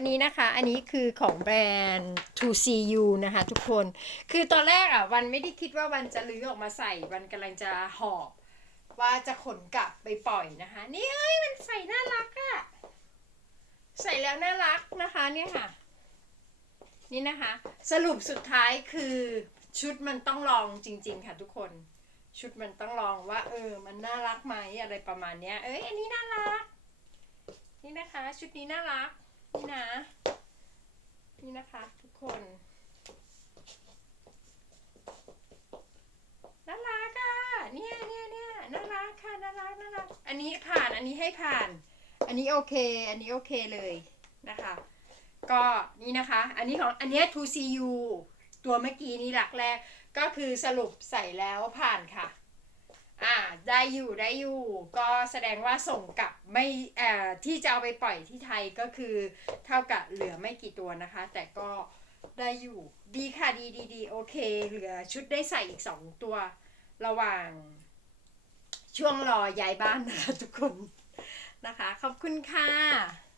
อันนี้นะคะ อันนี้คือของแบรนด์ 2CU นะคะทุกคน คือตอนแรกอะวันไม่ได้คิดว่าวันจะลื้อออกมาใส่ วันกำลังจะหอบ ว่าจะขนกลับไปปล่อยนะคะ นี่เอ้ยมันใส่น่ารักอะใส่แล้วน่ารักนะคะเนี่ยค่ะ นี่นะคะ สรุปสุดท้ายคือชุดมันต้องลองจริง ๆ ค่ะทุกคนชุดมันต้องลองว่า เออ มันน่ารักไหมอะไรประมาณเนี้ย เอ้ย อันนี้น่ารัก นี่นะคะ ชุดนี้น่ารัก นี่นะ นี่นะคะทุกคนน่ารักอะเนี่ยเนี่ยเนี่ยน่ารักค่ะน่ารักน่ารักอันนี้ผ่านอันนี้ให้ผ่าน อันนี้โอเค อันนี้โอเคเลยนะคะ ก็นี่นะคะ อันนี้ของอันเนี้ย 2CU ตัวเมื่อกี้นี้หลักแรกก็คือสรุปใส่แล้วผ่านค่ะ ได้อยู่ได้อยู่ ก็แสดงว่าส่งกลับไม่เอ่อที่จะเอาไปปล่อยที่ไทยก็คือ เท่ากับเหลือไม่กี่ตัวนะคะ แต่ก็ได้อยู่ดีค่ะดีดีดีโอเค เหลือชุดได้ใส่อีกสองตัว ระหว่างช่วงรอย้ายบ้านนะคะทุกคนนะคะ ขอบคุณค่ะ